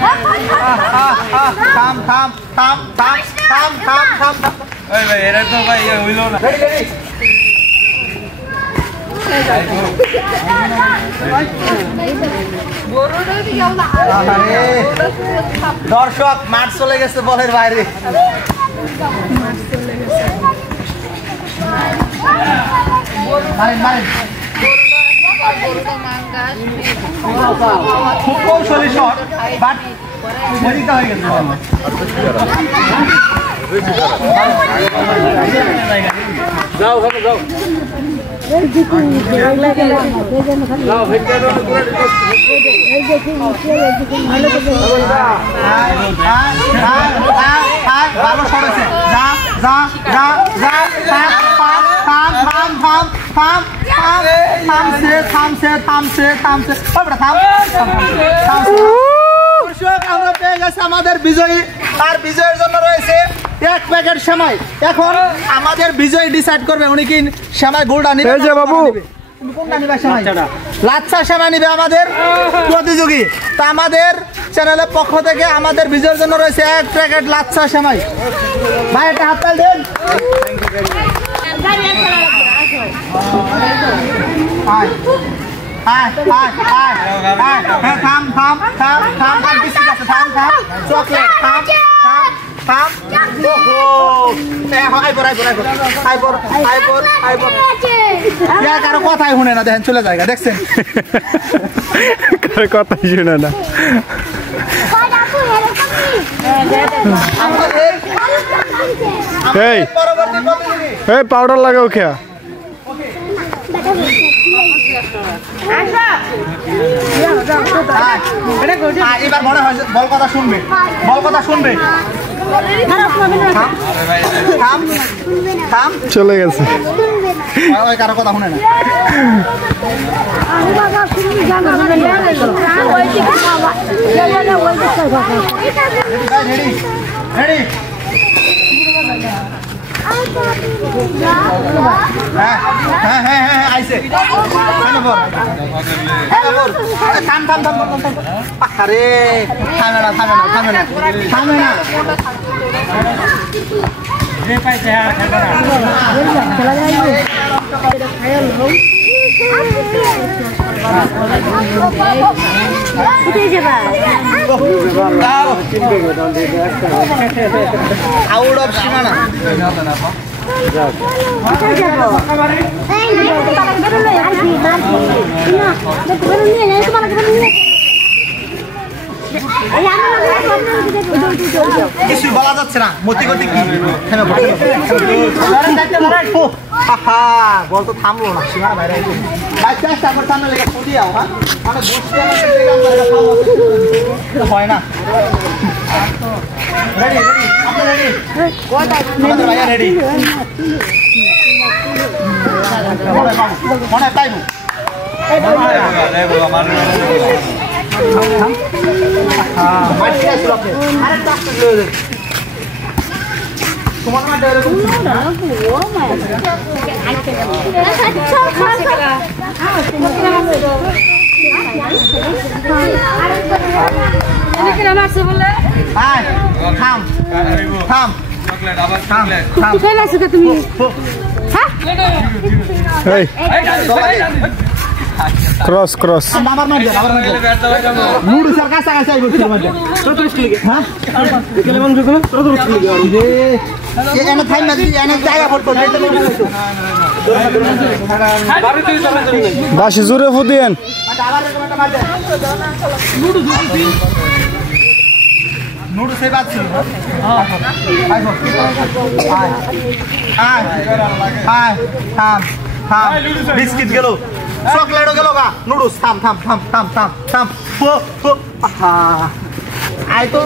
থাম থাম থাম থাম থাম থাম থাম থাম ওই ভাই এরা তো ভাই হইলো না দর্শক মাঠ চলে গেছে বলের বাইরে খুব কৌশলী শট বাট মরিতে হয়ে গেছে যাও ওখানে যাও ভালো সরেছে যা যা যা যা থাম থাম থাম থাম থামছে থামছে থামছে থামছে থাম আমরা পেয়ে গেছি আমাদের বিজয়ী আর বিজয়ের জন্য রয়েছে এক প্যাকেট সেমাই এখন আমাদের বিজয়ী ডিসাইড করবে উনি কি সেমাই গোলটা নিবে এই যে বাবু কোনটা নিবে সেমাই লাচ্ছা সেমাই নিবে আমাদের প্রতিযোগী তা আমাদের চ্যানেলের পক্ষ থেকে আমাদের বিজয়ের জন্য রয়েছে এক প্যাকেট লাচ্ছা সেমাই ভাই একটা হাত তালি দেন থাম থাম থাম থাম থাম বিস্কিট আছে থাম থাম চকলেট থাম থাম থাম কারো কথাই শুনে না দেখেন চলে যায় দেখছেন কারো কথাই শুনে না এই পাউডার লাগাও খেয়া এবার মনে হয় বল কথা শুনবে চলে গেছে কারো কথা শুনে না রেডি আইছে থাম থাম থাম আরে থামে না থামে না থামে না থামে না আউট অফ সীমানা কিছু বলা যাচ্ছে না মতি গতি কি বল তো থামলো না সীমানা বাইরে চেষ্টা করে সামনে লেগে ফুটি যাও হ্যাঁ হয় না রেডি রেডি আপনি রেডি আমাদের ভাইয়া রেডি মনে পাইবো তোমার মাঠে এরকম থাম থাম তুমি ক্রস ক্রস বাসি জোরে ফুদিয়েন নুডু সেই বাদ ছিল বিস্কিট গেল চকলেটও গেল গা নুডলস থাম থাম থাম থাম থাম থাম আই তো